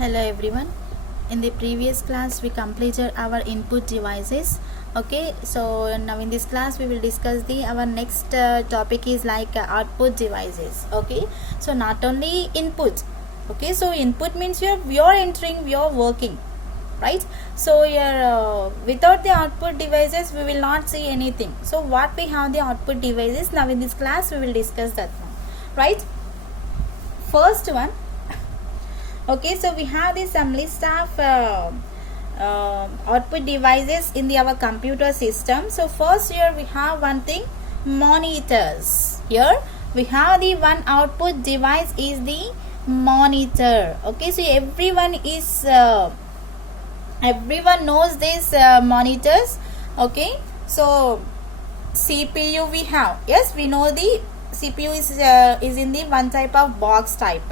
Hello everyone. In the previous class we completed our input devices. Okay, so now in this class we will discuss our next topic is output devices. Okay, so not only input. Okay, so input means you're entering, you're working, right? So without the output devices we will not see anything. So what we have the output devices, now in this class we will discuss that one, right? First one. Okay, so we have some list of output devices in our computer system. So first here we have one thing, monitors. Here we have the one output device is the monitor. Okay, so everyone knows these monitors. Okay, so CPU we have, yes, we know the CPU is in the one type of box type.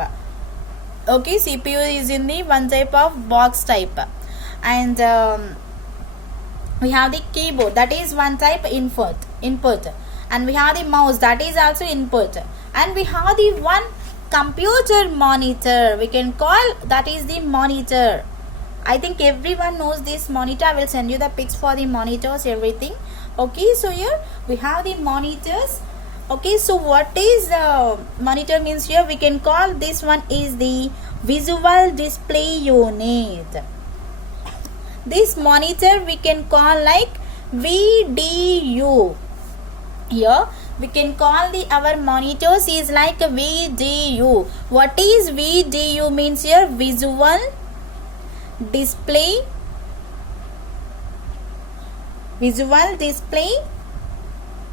Okay, CPU is in the one type of box type, and we have the keyboard, that is one type input, and we have the mouse, that is also input, and we have the one computer monitor, we can call that is the monitor. I think everyone knows this monitor. I will send you the pics for the monitors, everything. Okay, so here we have the monitors. Okay, so what is monitor means, here we can call this one is the visual display unit. This monitor we can call like VDU. Here we can call our monitors is like a VDU. What is VDU means, here visual display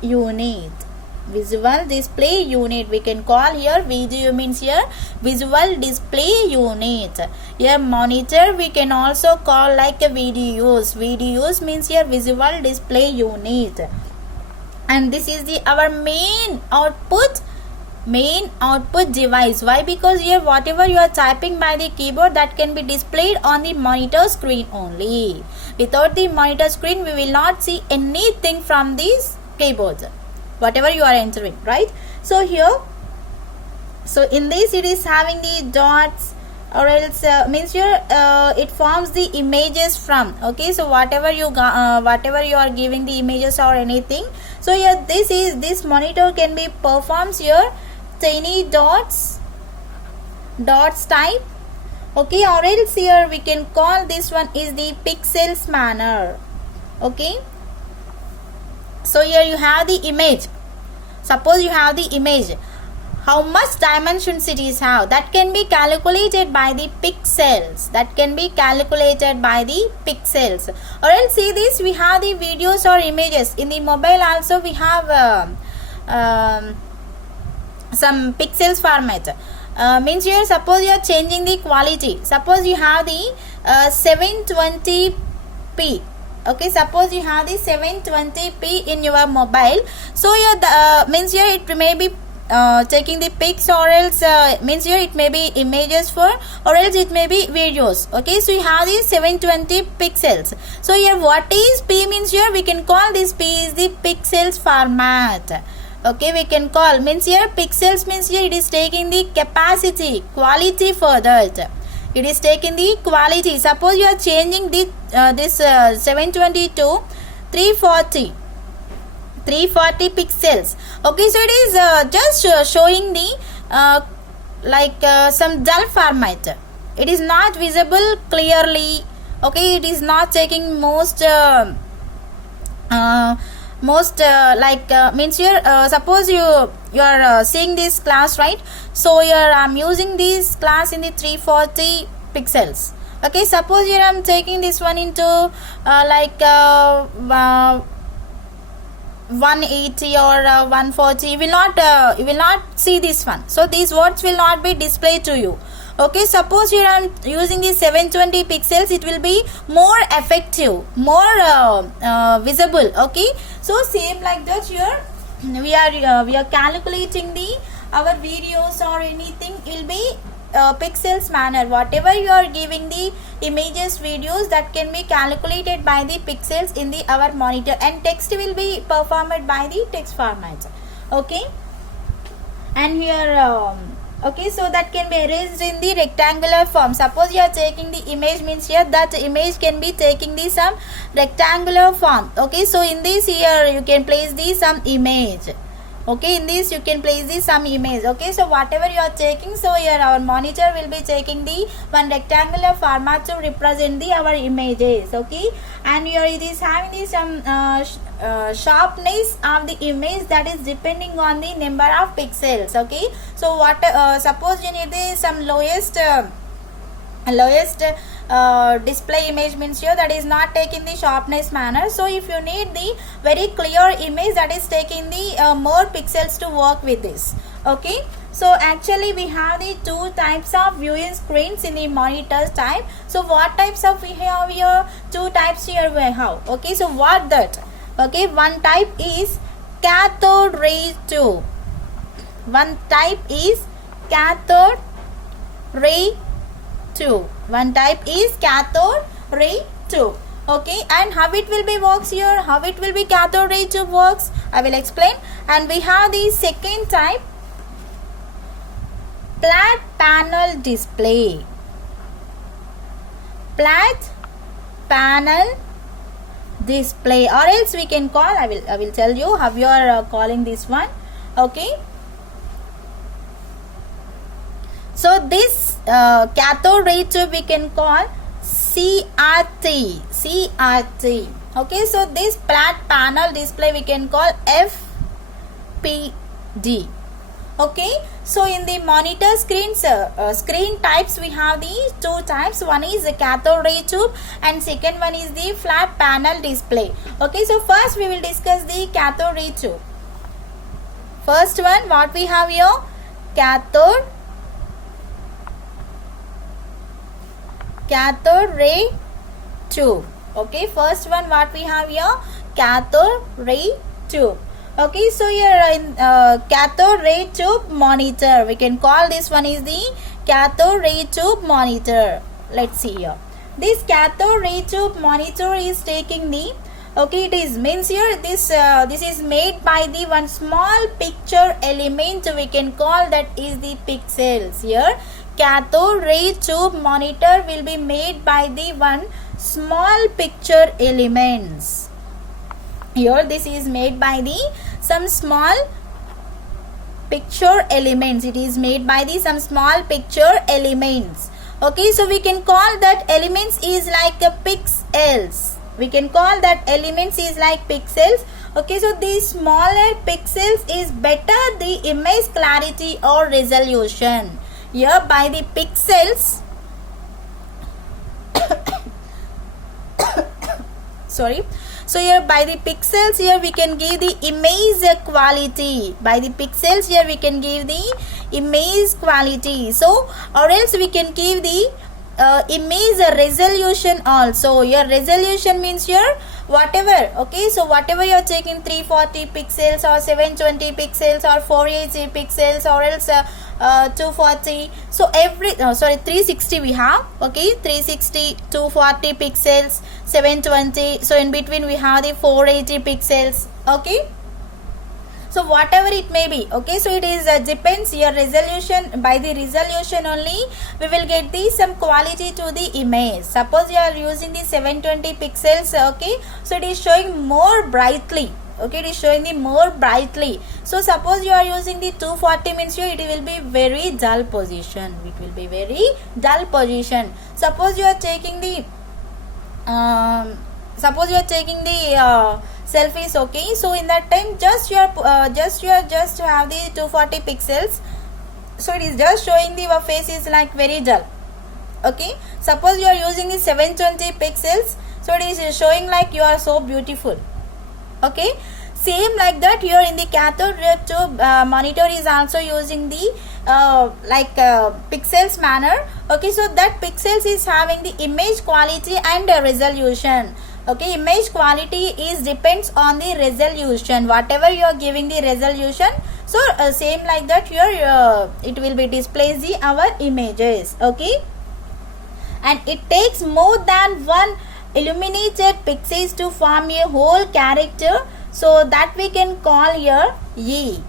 unit. Visual display unit we can call here. VDU means here visual display unit. Here monitor we can also call like a VDUs means here visual display unit, and this is our main output device. Why? Because here whatever you are typing by the keyboard, that can be displayed on the monitor screen only. Without the monitor screen we will not see anything from these keyboards, whatever you are entering, right? So here, so in this it is having the dots, or else means here it forms the images from. Okay, so whatever you are giving the images or anything, so here this monitor can be performs here tiny dots type. Okay, or else here we can call this one is the pixels manner. Okay, so here you have the image. Suppose you have the image, how much dimensions it is have, that can be calculated by the pixels. Or else see this, we have the videos or images in the mobile also. We have some pixels format. Means here suppose you are changing the quality. Suppose you have the 720p. Okay, suppose you have the 720p in your mobile. So here means here it may be taking the pics, or else means here it may be images for, or else it may be videos. Okay, so you have the 720 pixels. So here what is p means, here we can call this p is the pixels format. Okay, we can call means here pixels means here it is taking the capacity, quality for that. It is taking the quality. Suppose you are changing the this 720 to 340 pixels. Okay, so it is just showing the some dull format. It is not visible clearly. Okay, it is not taking most means here suppose you are seeing this class, right? So here I'm using this class in the 340 pixels. Okay, suppose here I'm taking this one into 180 or 140. You will not see this one, so these words will not be displayed to you. Okay, suppose here I'm using the 720 pixels, it will be more effective, more visible. Okay, so same like that here we are calculating our videos or anything will be pixels manner. Whatever you are giving the images, videos, that can be calculated by the pixels in our monitor, and text will be performed by the text format. Okay, and here Okay, so that can be arranged in the rectangular form. Suppose you are taking the image, means here that image can be taking the some rectangular form. Okay, so in this here you can place the some image. Okay, in this you can place the some image. Okay, so whatever you are taking, so here our monitor will be taking the one rectangular format to represent the our images. Okay, and here it is having the some sharpness of the image that is depending on the number of pixels. Okay, so what suppose you need the some lowest display image, means here that is not taking the sharpness manner. So if you need the very clear image, that is taking the more pixels to work with this. Okay, so actually we have the two types of viewing screens in the monitors type. So what types of we have here? Two types here we have. Okay, so what that? Okay, one type is cathode ray tube. One type is cathode ray tube. One type is cathode ray tube. Okay, and how it will be works here? How it will be cathode ray tube works? I will explain. And we have the second type, flat panel display. Flat panel display, or else we can call, I will tell you how you are calling this one. Okay, so this cathode ray tube we can call CRT. CRT. Okay, so this flat panel display we can call FPD. Okay, so in the monitor screens, screen types we have the two types. One is the cathode ray tube and second one is the flat panel display. Okay, so first we will discuss the cathode ray tube. First one, what we have here? Cathode ray tube. Okay, first one what we have here? Cathode ray tube. Okay, so here in cathode ray tube monitor, we can call this one is the cathode ray tube monitor. Let's see here. This cathode ray tube monitor is taking the, okay, it is means here this is made by the one small picture element, we can call that is the pixels. Here cathode ray tube monitor will be made by the one small picture elements. Here this is made by the some small picture elements. It is made by the some small picture elements. Okay, so we can call that elements is like a pixels. We can call that elements is like pixels. Okay, so these smaller pixels is better the image clarity or resolution. Here by the pixels sorry, so here by the pixels here we can give the image quality. By the pixels here we can give the image quality. So or else we can give the image resolution also. Your resolution means here whatever. Okay, so whatever you are taking 340 pixels or 720 pixels or 480 pixels or else 240, so every 360 we have. Okay, 360, 240 pixels, 720, so in between we have the 480 pixels. Okay, so whatever it may be. Okay, so it is depends your resolution. By the resolution only we will get the some quality to the image. Suppose you are using the 720 pixels. Okay, so it is showing more brightly. Okay, it is showing the more brightly. So suppose you are using the 240, means here it will be very dull position. It will be very dull position. Suppose you are taking the selfies. Okay, so in that time just have the 240 pixels, so it is just showing the your face is like very dull. Okay, suppose you are using the 720 pixels, so it is showing like you are so beautiful. Okay, same like that here in the cathode ray tube monitor is also using the pixels manner. Okay, so that pixels is having the image quality and resolution. Okay, image quality is depends on the resolution. Whatever you are giving the resolution, so same like that here it will be displays the our images. Okay, and it takes more than one illuminated pixels to form a whole character, so that we can call here E.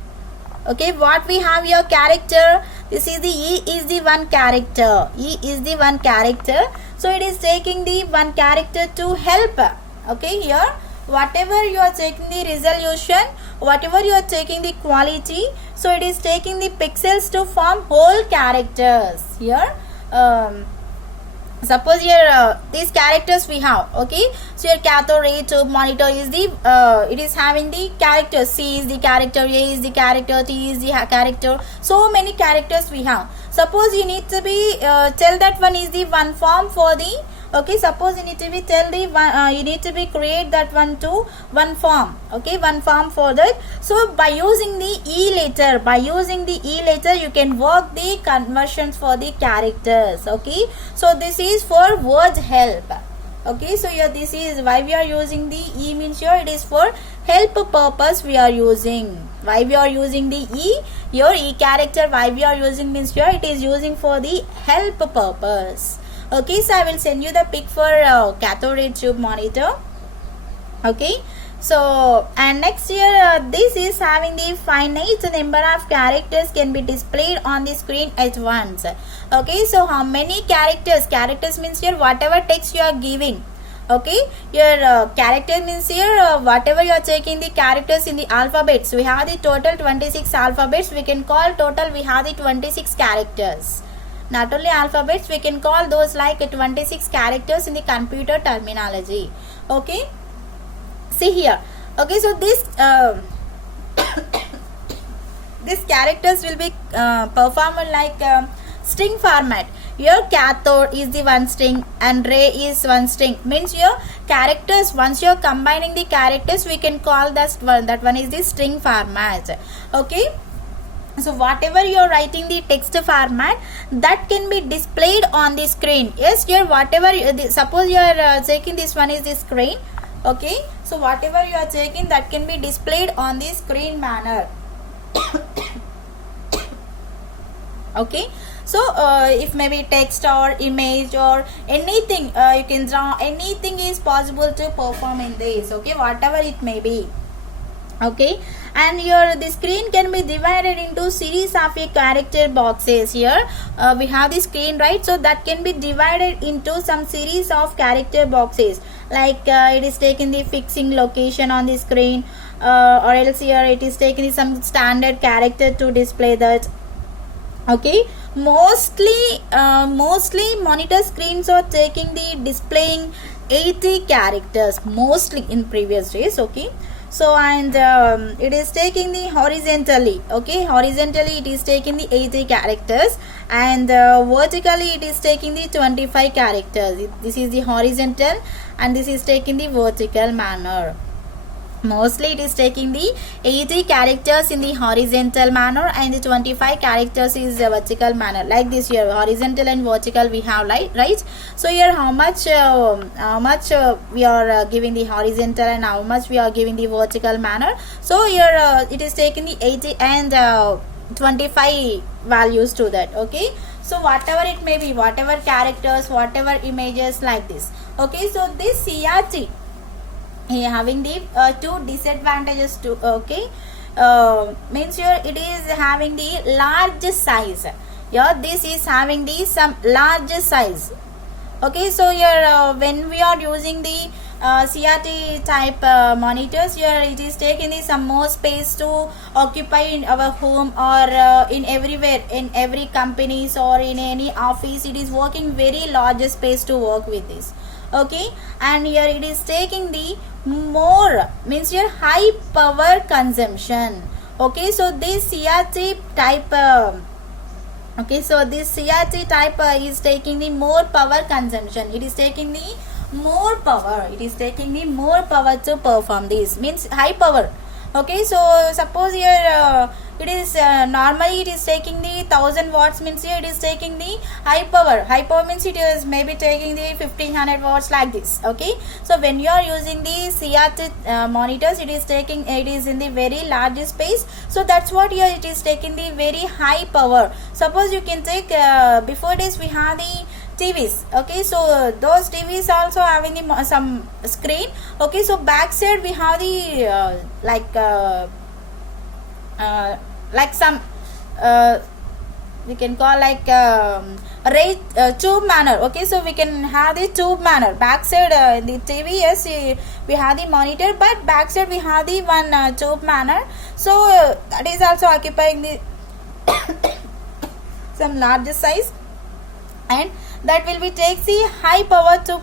Okay, what we have here character, This is the E is the one character. E is the one character. So it is taking the one character to help. Okay, here whatever you are taking the resolution, whatever you are taking the quality, so it is taking the pixels to form whole characters. Here suppose here these characters we have. Okay, so your cathode ray tube monitor is the it is having the characters. C is the character, A is the character, T is the character, so many characters we have. Suppose you need to be tell that one is the one form for the, okay, suppose you need to be tell the one, you need to be create that one to one form. Okay, one form for that. So by using the E letter, you can work the conversions for the characters. Okay, so this is for word help. Okay, so here this is why we are using the E, means here it is for help purpose we are using. Why we are using the E, your E character, why we are using means here it is using for the help purpose. Okay, so I will send you the pic for cathode ray tube monitor. Okay, so and next here this is having the finite number of characters can be displayed on the screen at once. Okay, so how many characters means here whatever text you are giving. Okay, your character means here whatever you are taking the characters in the alphabets. We have the total 26 alphabets. We can call total we have the 26 characters. Not only alphabets, we can call those like 26 characters in the computer terminology. Okay, see here. Okay, so this these characters will be performed like string format. Your cathode is the one string and ray is one string, means your characters, once you are combining the characters, we can call that one is the string format. Okay, so whatever you are writing the text format, that can be displayed on the screen. Yes, here whatever suppose you are taking this one is the screen. Okay, so whatever you are taking that can be displayed on the screen manner. Okay, so if maybe text or image or anything you can draw, anything is possible to perform in this. Okay, whatever it may be. Okay, and the screen can be divided into series of a character boxes. Here we have the screen, right? So that can be divided into some series of character boxes, like it is taking the fixing location on the screen, or else here it is taking some standard character to display that. Okay, mostly monitor screens are taking the displaying 80 characters mostly in previous days. Okay, so and it is taking the horizontally. Okay, horizontally it is taking the 80 characters, and vertically it is taking the 25 characters. This is the horizontal and this is taking the vertical manner. Mostly it is taking the 80 characters in the horizontal manner and the 25 characters is the vertical manner, like this here. Horizontal and vertical we have, right? So here how much we are giving the horizontal and how much we are giving the vertical manner. So here it is taking the 80 and 25 values to that. Okay, so whatever it may be, whatever characters, whatever images, like this. Okay, so this CRT having the two disadvantages too. Okay, means here it is having the large size. Here this is having the some large size. Okay, so here when we are using the CRT type monitors, here it is taking the some more space to occupy in our home or in everywhere, in every companies or in any office. It is working very large space to work with this. Okay, and here it is taking the more, means your high power consumption. Okay, so this CRT type okay, so this CRT type is taking the more power consumption. It is taking the more power. It is taking the more power to perform this, means high power. Okay, so suppose here it is normally it is taking the 1000 watts, means here it is taking the high power means it is maybe taking the 1500 watts, like this. Okay, so when you are using the CRT monitors, it is taking, it is in the very large space, so that's what here it is taking the very high power. Suppose you can take before this we have the TVs. Okay, so those TVs also having the some screen. Okay, so back side we have the like some we can call like ray tube manner. Okay, so we can have the tube manner. Backside the TV, yes, we have the monitor, but backside we have the one tube manner. So that is also occupying the some larger size, and that will be takes the high power to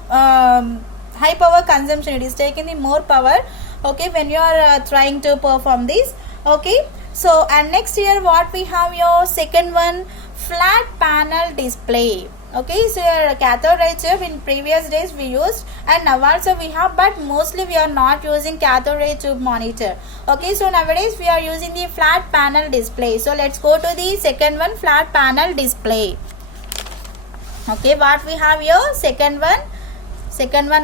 high power consumption. It is taking the more power, okay, when you are trying to perform this. Okay, so and next here what we have, your second one, flat panel display. Okay, so your cathode ray tube in previous days we used, and now also we have, but mostly we are not using cathode ray tube monitor. Okay, so nowadays we are using the flat panel display. So let's go to the second one, flat panel display. Okay, what we have here, second one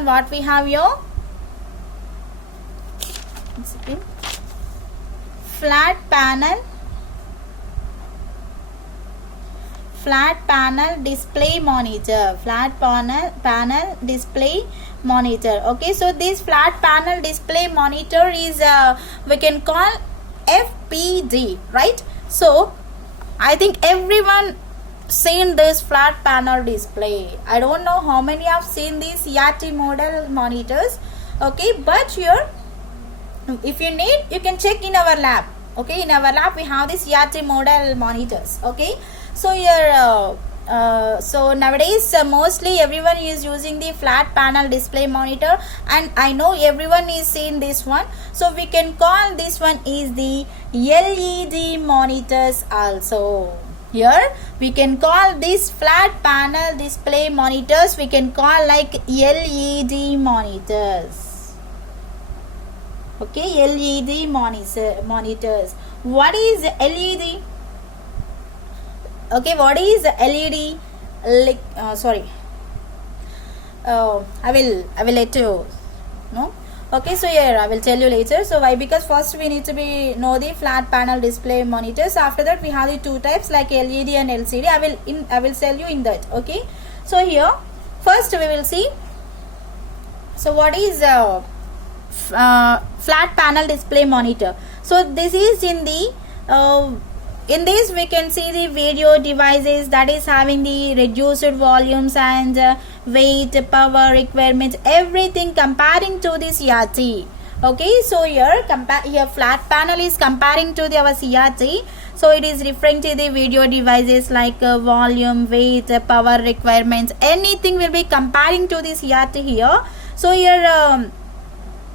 what we have here, flat panel display monitor. Flat panel display monitor. Okay, so this flat panel display monitor is we can call FPD, right? So I think everyone seen this flat panel display. I don't know how many have seen these CRT model monitors. Okay, but here if you need, you can check in our lab. Okay, in our lab we have this CRT model monitors. Okay, so here so nowadays mostly everyone is using the flat panel display monitor, and I know everyone is seeing this one. So we can call this one is the LED monitors also. Here we can call this flat panel display monitors, we can call like LED monitors. Okay, LED monitors. What is LED? Okay, what is LED? Like sorry, I will let you know. Okay, so here I will tell you later. So why? Because first we need to know the flat panel display monitors. After that we have the two types like LED and LCD. I will tell you in that. Okay, so here first we will see. So what is flat panel display monitor? So this is in the in this we can see the video devices that is having the reduced volumes and weight, power requirements, everything comparing to the CRT. Okay, so here flat panel is comparing to our CRT. So it is referring to the video devices like volume, weight, power requirements, anything will be comparing to the CRT here. So here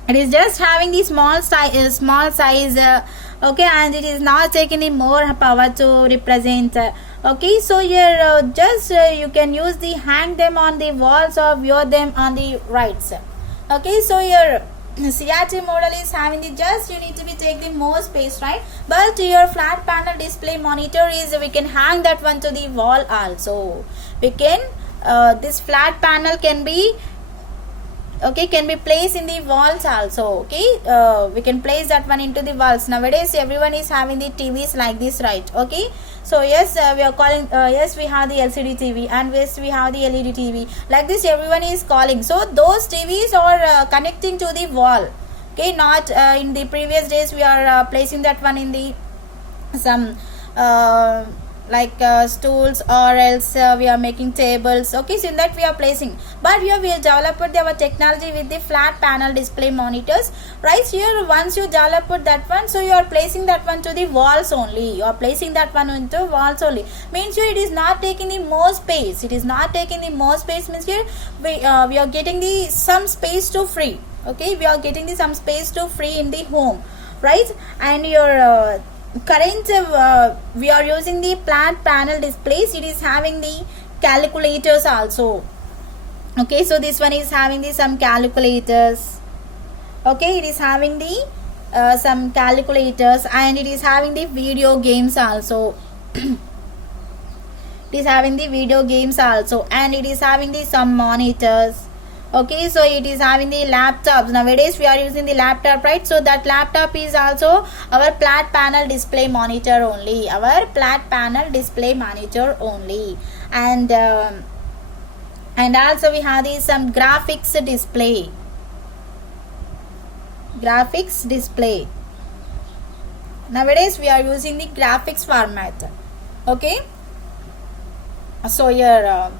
it is just having the small size okay, and it is not taking the more power to represent. Okay, so here just you can use the hang them on the walls or view them on the rights. Okay, so your CRT model is having the just you need to be take the more space, right? But your flat panel display monitor is we can hang that one to the wall also. We can this flat panel can be placed in the walls also. Okay, we can place that one into the walls. Nowadays everyone is having the TVs like this, right? Okay, so yes, we are calling yes, we have the LCD TV, and yes, we have the LED TV, like this everyone is calling. So those TVs are connecting to the wall. Okay, not in the previous days we are placing that one in the some like stools, or else we are making tables. Okay, so in that we are placing, but here we have developed our technology with the flat panel display monitors. Right here, once you develop that one, so you are placing that one to the walls only. You are placing that one into walls only. Means here it is not taking the more space. It is not taking the more space. Means here we are getting the some space to free. Okay, we are getting the some space to free in the home, right? And your current we are using the flat panel displays. It is having the calculators also. Okay, so this one is having the some calculators. Okay, it is having the some calculators, and it is having the video games also. It is having the video games also, and it is having the some monitors. Okay, so it is having the laptops. Nowadays we are using the laptop, right? So that laptop is also our flat panel display monitor only. Our flat panel display monitor only. And also we have the some graphics display. Graphics display. Nowadays we are using the graphics format. Okay, So your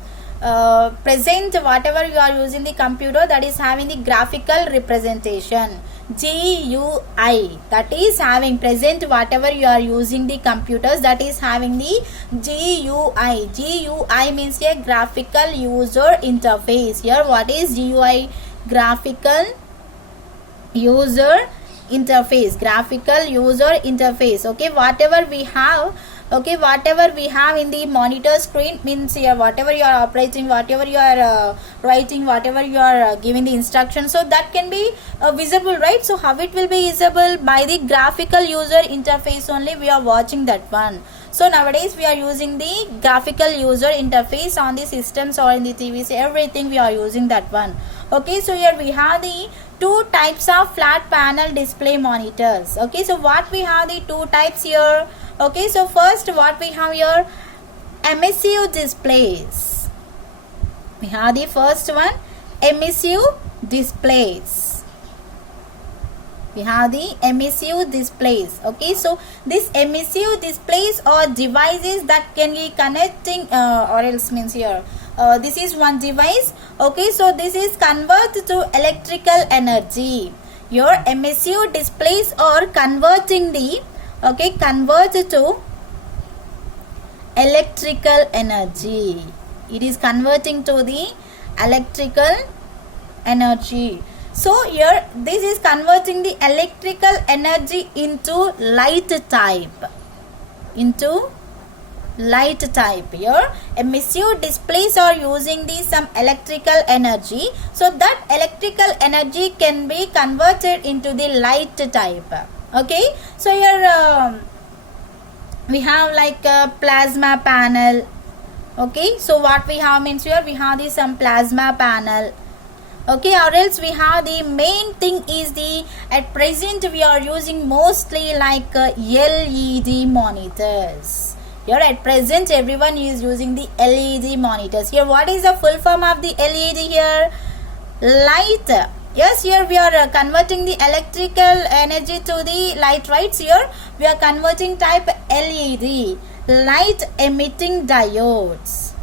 present, whatever you are using the computer, that is having the graphical representation, GUI, that is having present, whatever you are using the computers, that is having the GUI. GUI means a graphical user interface. Here what is GUI? Graphical user interface. Graphical user interface. Okay, whatever we have, okay, whatever we have in the monitor screen means here whatever you are operating, whatever you are writing, whatever you are giving the instructions, so that can be visible, right? So how it will be visible? By the graphical user interface only we are watching that one. So nowadays we are using the graphical user interface on the systems or in the TVs, everything we are using that one. Okay, so here we have the two types of flat panel display monitors. Okay, so what we have the two types here. Okay, so first what we have here, emissive displays. We have the first one, emissive displays. We have the emissive displays. Okay, so this emissive displays or devices that can be connecting or else means here this is one device. Okay, so this is converted to electrical energy. Your emissive displays are converting the, okay, converted to electrical energy. It is converting to the electrical energy. So here this is converting the electrical energy into light type. Into light type. Here emissive displays are using the some electrical energy, so that electrical energy can be converted into the light type. Okay, so here we have like a plasma panel. Okay, so what we have means here we have the some plasma panel. Okay, or else we have the main thing is the, at present we are using mostly like LED monitors. Here at present everyone is using the LED monitors. Here what is the full form of the LED here? Light. Yes, here we are converting the electrical energy to the light, right? Here we are converting type LED, light emitting diodes.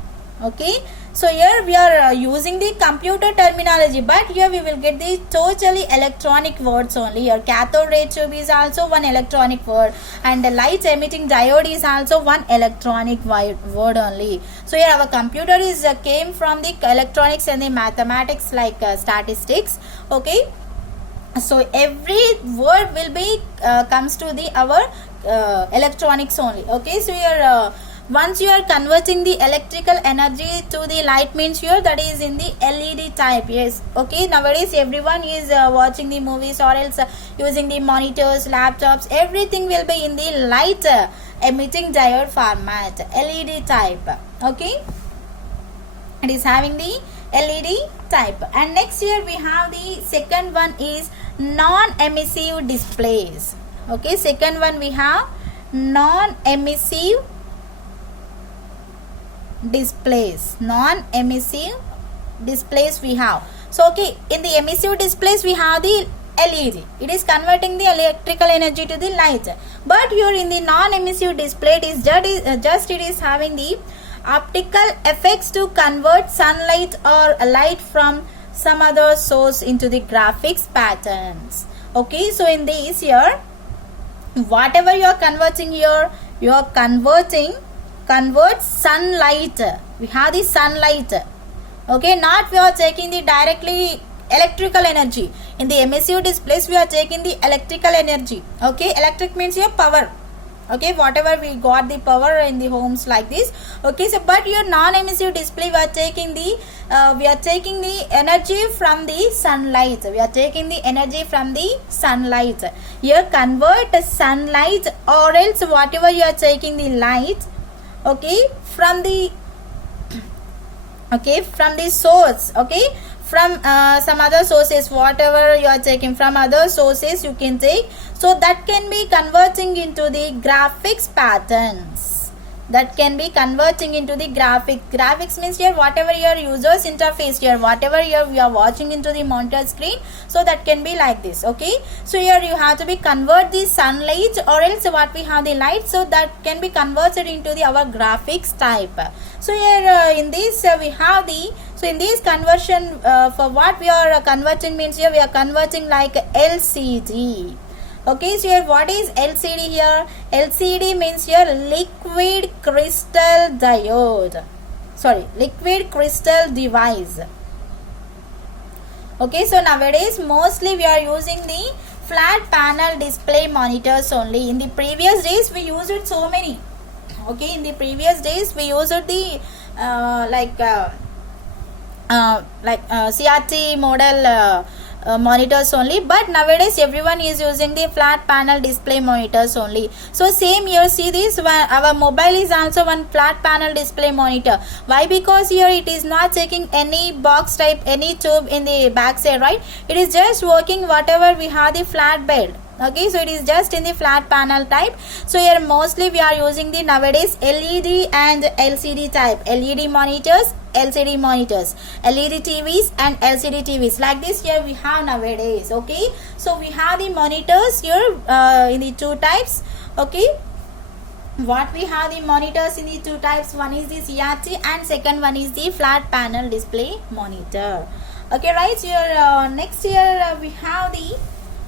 Okay, so here we are using the computer terminology, but here we will get the totally electronic words only. Here cathode ray tube is also one electronic word, and the light emitting diode is also one electronic word only. So here our computer is came from the electronics and the mathematics like statistics. Okay, so every word will be comes to the our electronics only. Okay, so here once you are converting the electrical energy to the light means here that is in the LED type. Yes, okay, nowadays everyone is watching the movies or else using the monitors, laptops, everything will be in the light emitting diode format, LED type. Okay, it is having the LED type. And next here we have the second one is non-emissive displays. Okay, second one we have non-emissive displays. Non-emissive displays we have. So okay, in the emissive displays we have the LED. It is converting the electrical energy to the light. But here in the non-emissive display it is just it is having the optical effects to convert sunlight or light from some other source into the graphics patterns. Okay, so in this here whatever you are converting here, you are convert sunlight. We have the sunlight. Okay, not we are taking the directly electrical energy. In the emissive displays we are taking the electrical energy. Okay, electric means your power. Okay, whatever we got the power in the homes like this. Okay, so but your non-emissive display we are taking the energy from the sunlight. We are taking the energy from the sunlight. Here convert sunlight or else whatever you are taking the light. Okay, from the source. Okay, from some other sources, whatever you are taking from other sources you can take, so that can be converting into the graphics patterns. that can be converting into the graphics means here whatever your users interface here, whatever you are watching into the monitor screen, so that can be like this. Okay, so here you have to be convert the sunlight or else what we have the light, so that can be converted into the our graphics type. So here in this we have the, so in this conversion for what we are converting means here we are converting like LCD. Okay, so here what is LCD here? LCD means here liquid crystal diode. Sorry, liquid crystal device. Okay, so nowadays mostly we are using the flat panel display monitors only. In the previous days we used it so many. Okay, in the previous days we used the CRT model monitors only, but nowadays everyone is using the flat panel display monitors only. So same here, see this one, our mobile is also one flat panel display monitor. Why? Because here it is not taking any box type, any tube in the back side, right? It is just working whatever we have the flat bed. Okay, so it is just in the flat panel type. So here mostly we are using the nowadays LED and LCD type, LED monitors, LCD monitors, LED TVs and LCD TVs, like this here we have nowadays. Okay, so we have the monitors here in the two types. Okay, what we have the monitors in the two types, one is the CRT and second one is the flat panel display monitor. Okay, right, here next here we have the,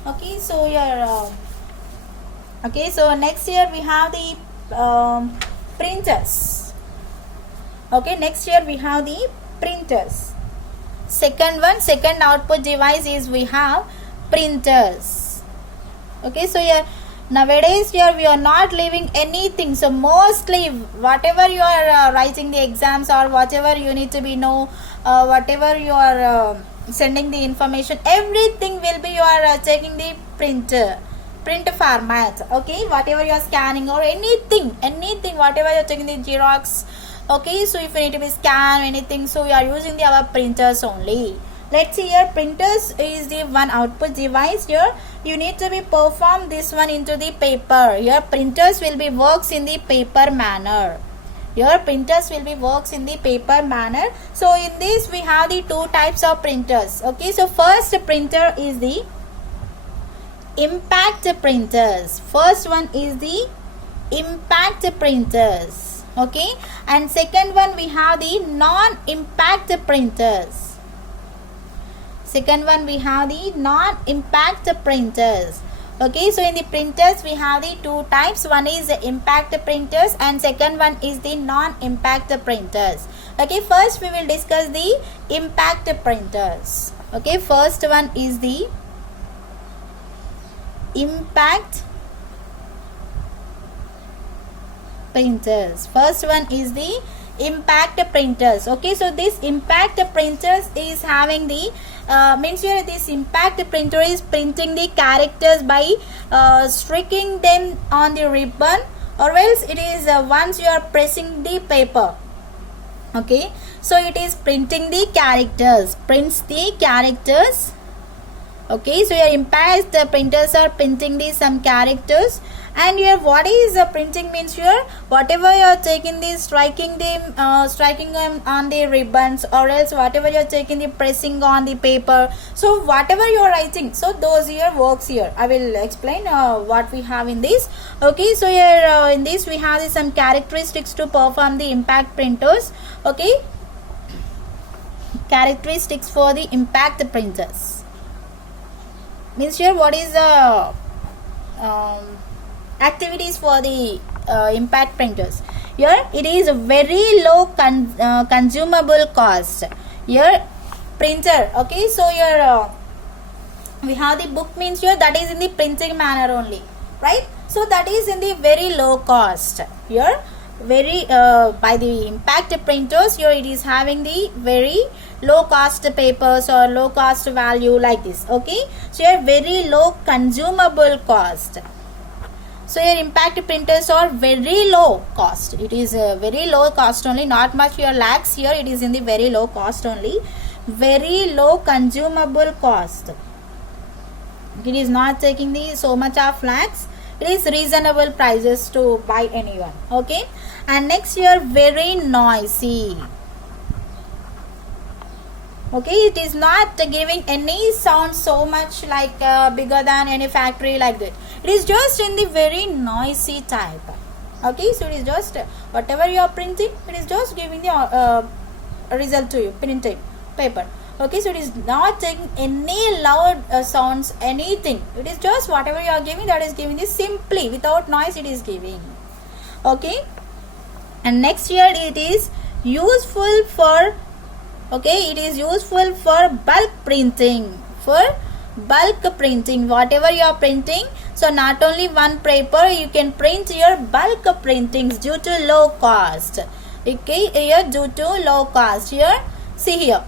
okay, so here okay, so next here we have the printers. Okay, next here we have the printers. Second output device is we have printers. Okay, so here nowadays here we are not leaving anything. So mostly whatever you are writing the exams or whatever you need to be know, whatever you are sending the information, everything will be you are taking the print format. Okay, whatever you are scanning or anything whatever you are taking the Xerox. Okay, so if you need to be scan anything, so we are using the our printers only. Let's see here, printers is the one output device. Here you need to be perform this one into the paper. Here printers will be works in the paper manner. Here printers will be works in the paper manner. So in this we have the two types of printers. Okay, so first printer is the impact printers. First one is the impact printers. Okay, and second one we have the non-impact printers. Second one we have the non-impact printers. Okay, so in the printers we have the two types, one is the impact printers and second one is the non-impact printers. Okay, first we will discuss the impact printers. Okay, first one is the impact printers. First one is the impact printers. Okay, so this impact printers is having the means here this impact printer is printing the characters by sticking them on the ribbon, or else it is once you are pressing the paper. Okay, so it is printing the characters, prints the characters. Okay, so your impact printers are printing the some characters. And here what is printing means here whatever you are taking the striking them on the ribbons, or else whatever you are taking the pressing on the paper, so whatever you are writing, so those here works here. I will explain what we have in this. Okay, so here in this we have some characteristics to perform the impact printers. Okay, characteristics for the impact printers means here what is the activities for the impact printers. Here it is a very low consumable cost. Here printer. Okay, so here we have the book means here that is in the printing manner only, right? So that is in the very low cost. Here very by the impact printers, here it is having the very low cost papers or low cost value like this. Okay, so here very low consumable cost. So your impact printers are very low cost. It is very low cost only, not much your lakhs. Here it is in the very low cost only, very low consumable cost. It is not taking the so much of lakhs. It is reasonable prices to buy anyone. Okay, and next here, very noisy. Okay, it is not giving any sound so much like bigger than any factory like that. It is just in the very noisy type. Okay, so it is just whatever you are printing, it is just giving the result to you, printed paper. Okay, so it is not taking any loud sounds, anything. It is just whatever you are giving, that is giving this simply without noise it is giving. Okay, and next here, it is useful for, okay, it is useful for bulk printing. For bulk printing, whatever you are printing, so not only one paper, you can print your bulk printings due to low cost. Okay, here due to low cost. Here, see here.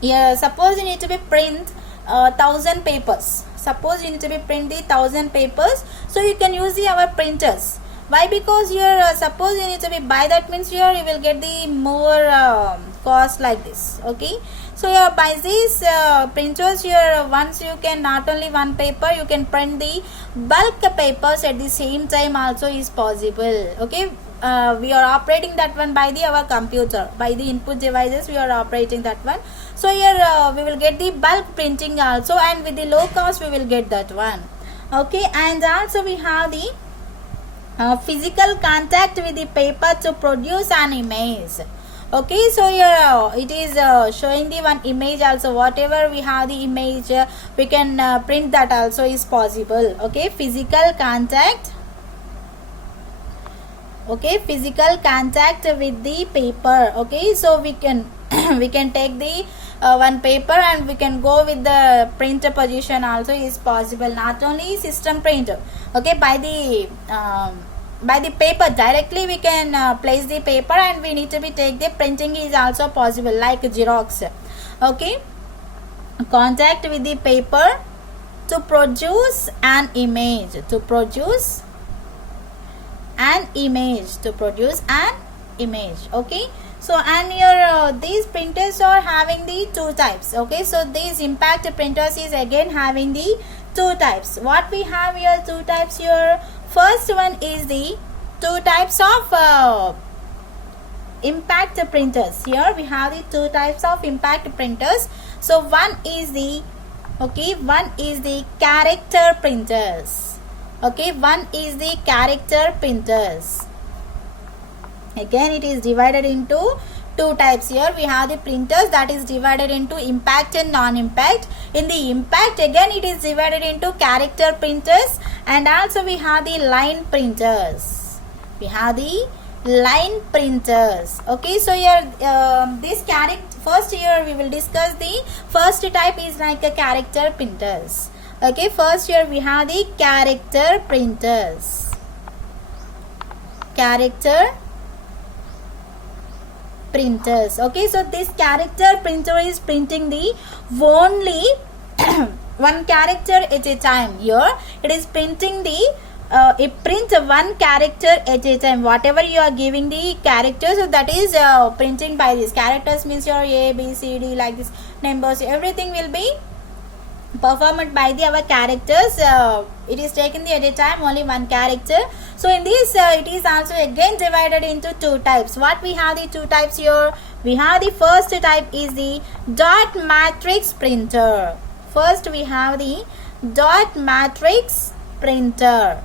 Yeah, suppose you need to be print 1,000 papers. Suppose you need to be print the 1,000 papers, so you can use the our printers. Why? Because here suppose you need to be buy, that means here you will get the more cost like this. Okay, so here by these printers here, once you can not only one paper, you can print the bulk papers at the same time also is possible. Okay, we are operating that one by the our computer, by the input devices we are operating that one. So here we will get the bulk printing also, and with the low cost we will get that one. Okay, and also we have the physical contact with the paper to produce an image. Okay, so here it is showing the one image also. Whatever we have the image, we can print that also is possible. Okay, physical contact. Okay, physical contact with the paper. Okay, so we can we can take the one paper and we can go with the printer position also is possible. Not only system printer. Okay, by the paper directly we can place the paper, and we need to be take the printing is also possible like Xerox. Okay, contact with the paper to produce an image. To produce an image. To produce an image. Okay, so and here these printers are having the two types. Okay, so these impact printers is again having the two types. What we have here, two types here. First one is the two types of impact printers. Here we have the two types of impact printers. So one is the, okay, one is the character printers. Okay, one is the character printers. Again it is divided into two types. Here we have the printers that is divided into impact and non-impact. In the impact, again it is divided into character printers, and also we have the line printers. We have the line printers. Okay, so here this character, first here we will discuss the first type is like a character printers. Okay, first here we have the character printers. Character printers. Okay, so this character printer is printing the only one character at a time. Here it is printing the it prints one character at a time. Whatever you are giving the characters, so that is printing by this. Characters means your A, B, C, D, like this, numbers, everything will be performed by the our characters. It is taken the at a time only one character. So in this it is also again divided into two types. What we have the two types here? We have the first type is the dot matrix printer. First we have the dot matrix printer.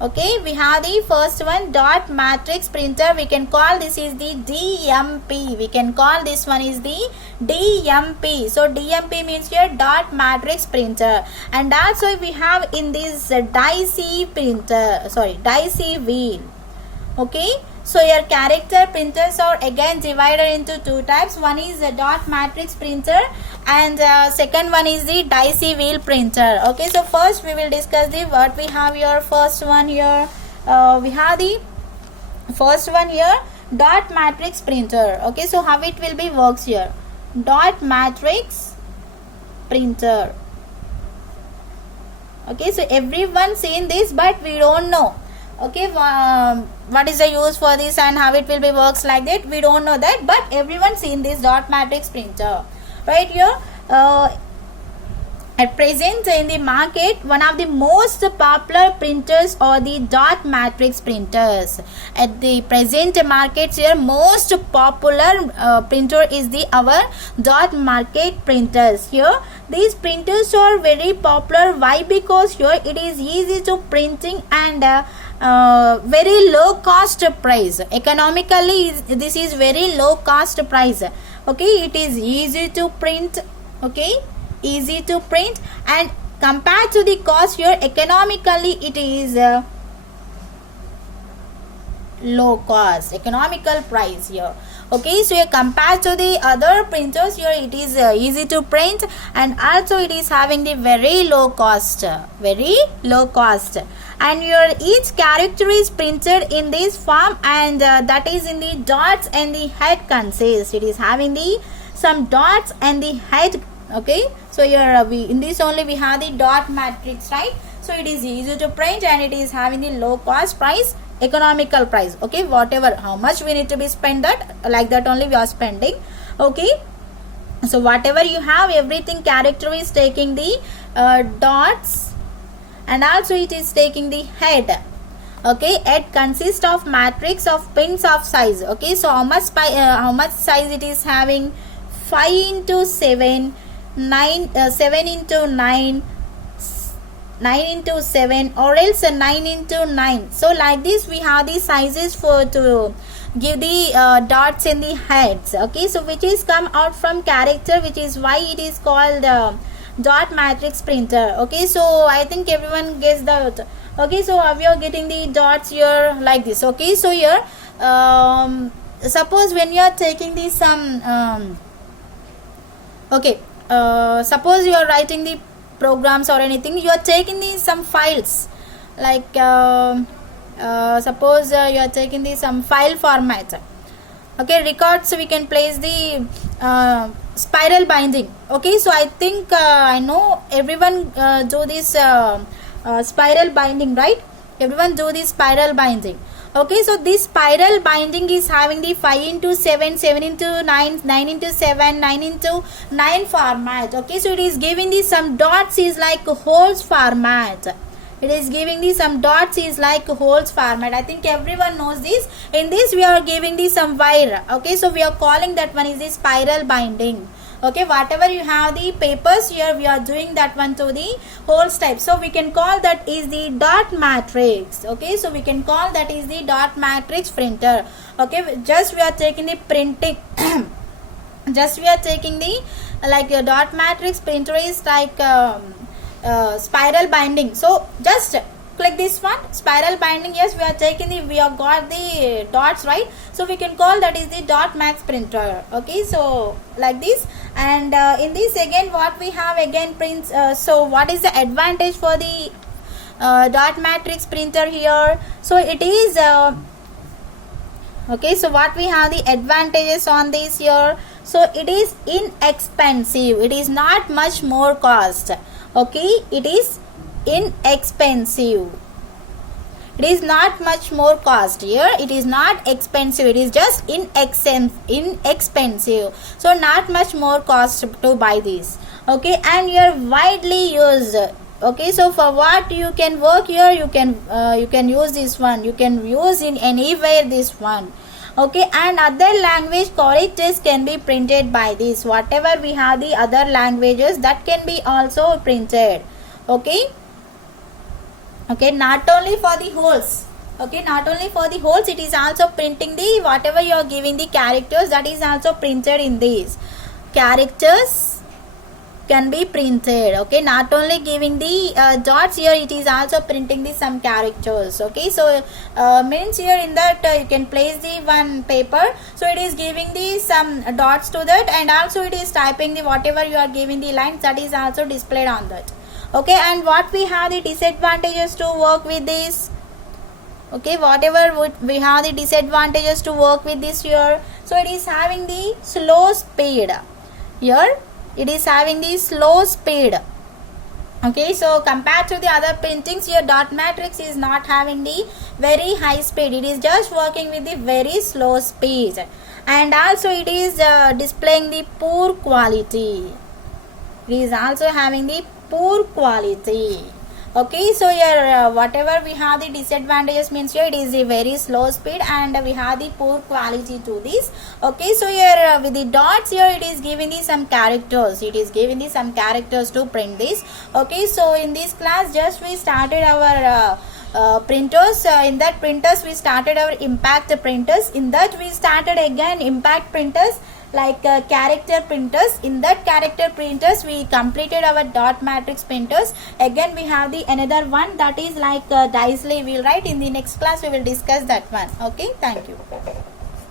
Okay, we have the first one, dot matrix printer. We can call this is the DMP. We can call this one is the DMP. So DMP means here dot matrix printer. And also we have in this dicey printer, sorry, dicey wheel. Okay, so your character printers are again divided into two types. One is a dot matrix printer, and second one is the dicey wheel printer. Okay, so first we will discuss the what we have here. First one here, we have the first one here, dot matrix printer. Okay, so how it will be works here? Dot matrix printer. Okay, so everyone seen this, but we don't know. Okay, what is the use for this and how it will be works like that, we don't know that, but everyone seen this dot matrix printer. Right here At present in the market, one of the most popular printers are the dot matrix printers. At the present markets here, most popular printer is the our dot market printers. Here, these printers are very popular. Why? Because here it is easy to printing and very low cost price. Economically, this is very low cost price. Okay, it is easy to print. Okay, easy to print, and compared to the cost here, economically it is low cost, economical price here. Okay, so here compared to the other printers here, it is easy to print, and also it is having the very low cost, and your each character is printed in this form, and that is in the dots and the head consist. It is having the some dots and the head. Okay, so here we in this only we have the dot matrix, right? So it is easy to print, and it is having the low cost price, economical price. Okay, whatever how much we need to be spent, that like that only we are spending. Okay, so whatever you have, everything character is taking the dots, and also it is taking the head. Okay, it consists of matrix of pins of size. Okay, so how much size it is having? 5 into 7, 7 into 9, 9 into 7, or else 9 into 9. So like this we have the sizes for to give the dots in the heads. Okay, so which is come out from character, which is why it is called dot matrix printer. Okay, so I think everyone gets that. Okay, so we are getting the dots here like this. Okay, so here suppose when you are taking the some okay, suppose you are writing the programs or anything, you are taking the some files, like suppose you are taking the some file format. Okay, records we can place the spiral binding. Okay, so I think I know everyone do this spiral binding, right? Everyone do this spiral binding. Okay, so this spiral binding is having the 5 into 7, 7 into 9, 9 into 7, 9 into 9 format. Okay, so it is giving the some dots is like holes format. It is giving the some dots is like holes format. I think everyone knows this. In this we are giving the some wire. Okay, so we are calling that one is the spiral binding. Okay, whatever you have the papers here, we are doing that one to the holes type. So we can call that is the dot matrix. Okay, so we can call that is the dot matrix printer. Okay, just we are taking the printing just we are taking the like a dot matrix printer is like spiral binding. So just click this one, spiral binding. Yes, we are taking the, we have got the dots, right? So we can call that is the dot max printer. Okay, so like this, and in this again what we have again prints. So what is the advantage for the dot matrix printer here? So it is okay, so what we have the advantages on this here? So it is inexpensive, it is not much more cost. Okay, it is inexpensive, it is not much more cost. Here it is not expensive, it is just inexpensive, so not much more cost to buy this. Okay, and you are widely used. Okay, so for what you can work here, you can use this one, you can use in anywhere this one. Okay, and other language characters can be printed by this. Whatever we have the other languages, that can be also printed. Okay, okay, not only for the holes. Okay, not only for the holes, it is also printing the whatever you are giving the characters, that is also printed in these characters can be printed. Okay, not only giving the dots here, it is also printing the some characters. Okay, so means here in that you can place the one paper, so it is giving the some dots to that, and also it is typing the whatever you are giving the lines, that is also displayed on that. Okay, and what we have the disadvantages to work with this? Okay, whatever we have the disadvantages to work with this here, so it is having the slow speed. Here it is having the slow speed. Okay, so compared to the other printings, your dot matrix is not having the very high speed, it is just working with the very slow speed, and also it is displaying the poor quality. It is also having the poor quality. Okay, so here whatever we have the disadvantages means here it is a very slow speed and we have the poor quality to this. Okay, so here with the dots here it is giving the some characters, it is giving the some characters to print this. Okay, so in this class just we started our printers. In that printers we started our impact printers. In that we started again impact printers like character printers. In that character printers we completed our dot matrix printers. Again we have the another one that is like Disley wheel, right? In the next class we will discuss that one. Okay, thank you.